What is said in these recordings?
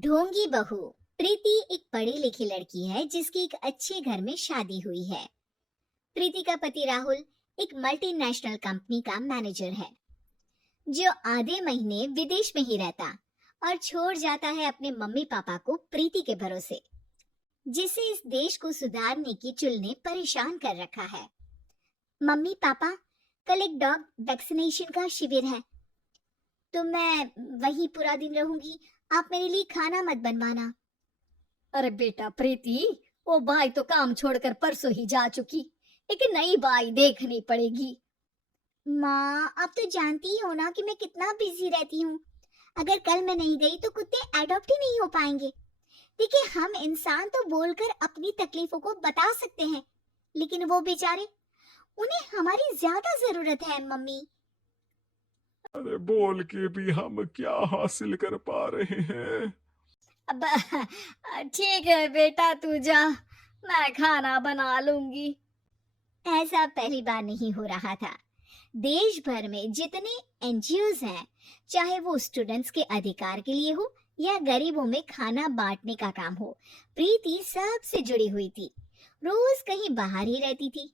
ढोंगी बहू। प्रीति एक पढ़ी लिखी लड़की है जिसकी एक अच्छे घर में शादी हुई है। प्रीति का पति राहुल एक मल्टीनेशनल कंपनी का मैनेजर है जो आधे महीने विदेश में ही रहता और छोड़ जाता है अपने मम्मी पापा को प्रीति के भरोसे, जिसे इस देश को सुधारने की चुल ने परेशान कर रखा है। मम्मी पापा, कल एक डॉग वैक्सीनेशन का शिविर है तो मैं वहीं पूरा दिन रहूंगी। आप मेरे लिए खाना मत बनवाना। अरे बेटा प्रीति, वो बाई तो काम छोड़कर परसों ही जा चुकी। एक नई बाई देखनी पड़ेगी। माँ, आप तो जानती ही हो ना कि मैं कितना बिजी रहती हूँ। अगर कल मैं नहीं गई तो कुत्ते एडॉप्ट ही नहीं हो पाएंगे। देखिए, हम इंसान तो बोलकर अपनी तकलीफों को बता सकते हैं, लेकिन वो बेचारे, उन्हें हमारी ज्यादा जरूरत है मम्मी। अरे बोल के भी हम क्या हासिल कर पा रहे हैं। अब ठीक है बेटा, तू जा, मैं खाना बना लूंगी। ऐसा पहली बार नहीं हो रहा था। देश भर में जितने एनजीओज हैं, चाहे वो स्टूडेंट्स के अधिकार के लिए हो या गरीबों में खाना बांटने का काम हो, प्रीति सबसे जुड़ी हुई थी। रोज कहीं बाहर ही रहती थी,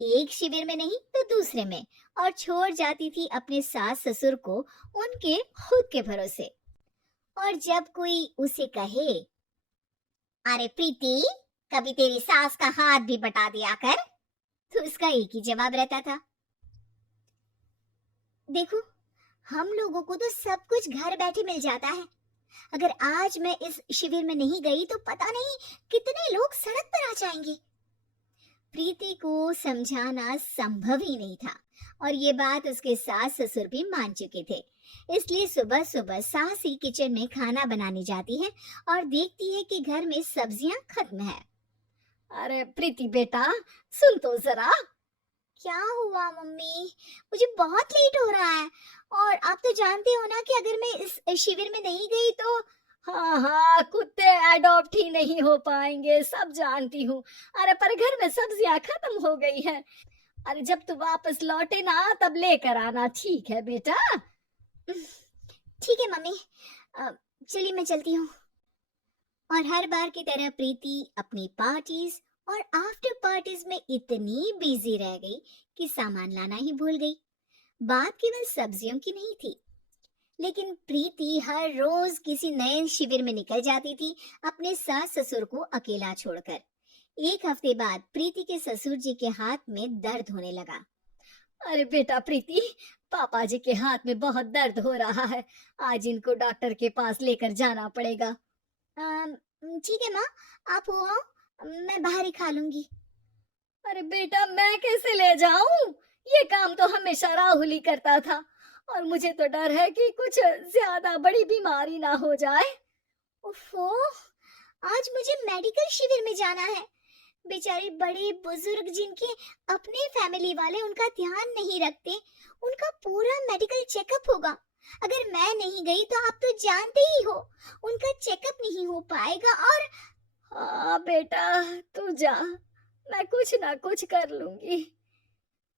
एक शिविर में नहीं तो दूसरे में, और छोड़ जाती थी अपने सास ससुर को उनके खुद के भरोसे। और जब कोई उसे कहे, अरे प्रीति, कभी तेरी सास का हाथ भी बटा दिया कर, तो उसका एक ही जवाब रहता था, देखो, हम लोगों को तो सब कुछ घर बैठे मिल जाता है। अगर आज मैं इस शिविर में नहीं गई तो पता नहीं कितने लोग सड़क पर आ जाएंगे। प्रीति को समझाना संभव ही नहीं था, और ये बात उसके सास ससुर भी मान चुके थे। इसलिए सुबह सुबह सास ही किचन में खाना बनाने जाती है और देखती है कि घर में सब्जियां खत्म है। अरे प्रीति बेटा, सुन तो जरा। क्या हुआ मम्मी? मुझे बहुत लेट हो रहा है, और आप तो जानते हो ना कि अगर मैं इस शिविर में नहीं गई तो। हाँ हाँ, कुत्ते एडॉप्ट ही नहीं हो पाएंगे, सब जानती हूँ। अरे पर घर में सब्जियां खत्म हो गई हैं। अरे जब तू वापस लौटे ना तब लेकर आना, ठीक है बेटा? ठीक है मम्मी, चलिए मैं चलती हूँ। और हर बार की तरह प्रीति अपनी पार्टीज और आफ्टर पार्टीज में इतनी बिजी रह गई कि सामान लाना ही भूल गई। बात केवल सब्जियों की नहीं थी, लेकिन प्रीति हर रोज किसी नए शिविर में निकल जाती थी, अपने सास ससुर को अकेला छोड़कर। एक हफ्ते बाद प्रीति के ससुर जी के हाथ में दर्द होने लगा। अरे बेटा प्रीति, पापा जी के हाथ में बहुत दर्द हो रहा है, आज इनको डॉक्टर के पास लेकर जाना पड़ेगा। ठीक है माँ, आप हो आओ, मैं बाहर ही खा लूंगी। अरे बेटा, मैं कैसे ले जाऊं? ये काम तो हमेशा राहुल ही करता था, और मुझे तो डर है कि कुछ ज्यादा बड़ी बीमारी ना हो जाए। ओफो, आज मुझे मेडिकल शिविर में जाना है। बेचारे बड़े बुजुर्ग जिनके अपने फैमिली वाले उनका ध्यान नहीं रखते, उनका पूरा मेडिकल चेकअप होगा। अगर मैं नहीं गई तो आप तो जानते ही हो, उनका चेकअप नहीं हो पाएगा। और हाँ बेटा, तू जा, मैं कुछ ना कुछ कर लूंगी।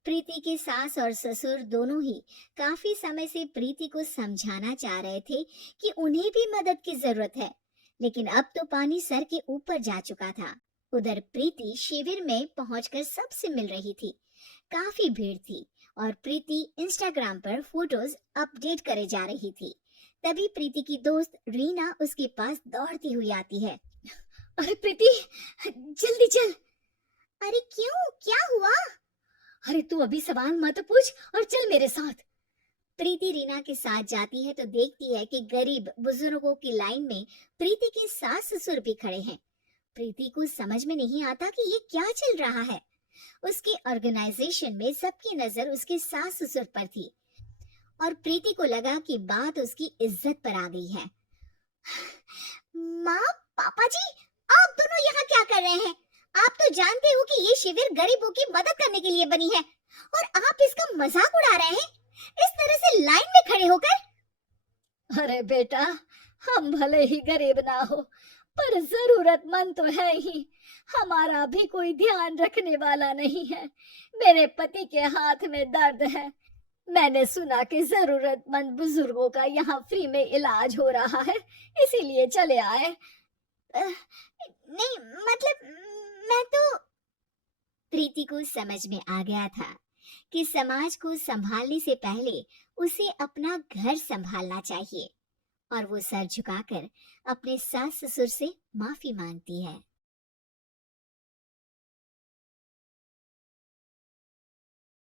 प्रीति के सास और ससुर दोनों ही काफी समय से प्रीति को समझाना चाह रहे थे कि उन्हें भी मदद की जरूरत है, लेकिन अब तो पानी सर के ऊपर जा चुका था। उधर प्रीति शिविर में पहुंचकर सबसे मिल रही थी। काफी भीड़ थी और प्रीति इंस्टाग्राम पर फोटोज अपडेट करे जा रही थी। तभी प्रीति की दोस्त रीना उसके पास दौड़ती हुई आती है। अरे प्रीति, जल्दी चल। अरे क्यों, क्या हुआ? अरे तू अभी सवाल मत पूछ और चल मेरे साथ। प्रीति रीना के साथ जाती है तो देखती है कि गरीब बुजुर्गों की लाइन में प्रीति के सास ससुर भी खड़े हैं। प्रीति को समझ में नहीं आता कि ये क्या चल रहा है। उसके ऑर्गेनाइजेशन में सबकी नजर उसके सास ससुर पर थी, और प्रीति को लगा कि बात उसकी इज्जत पर आ गई है। माँ, पापा जी, आप दोनों यहाँ क्या कर रहे हैं? आप तो जानते हो कि ये शिविर गरीबों की मदद करने के लिए बनी है, और आप इसका मजाक उड़ा रहे हैं इस तरह से लाइन में खड़े होकर। अरे बेटा, हम भले ही गरीब ना हो, पर जरूरतमंद तो है ही। हमारा भी कोई ध्यान रखने वाला नहीं है। मेरे पति के हाथ में दर्द है, मैंने सुना कि जरूरतमंद बुजुर्गों का यहाँ फ्री में इलाज हो रहा है, इसीलिए चले आए। अह, नहीं मतलब मैं तो प्रीति को समझ में आ गया था कि समाज को संभालने से पहले उसे अपना घर संभालना चाहिए और वो सर झुकाकर अपने सास ससुर से माफी मांगती है।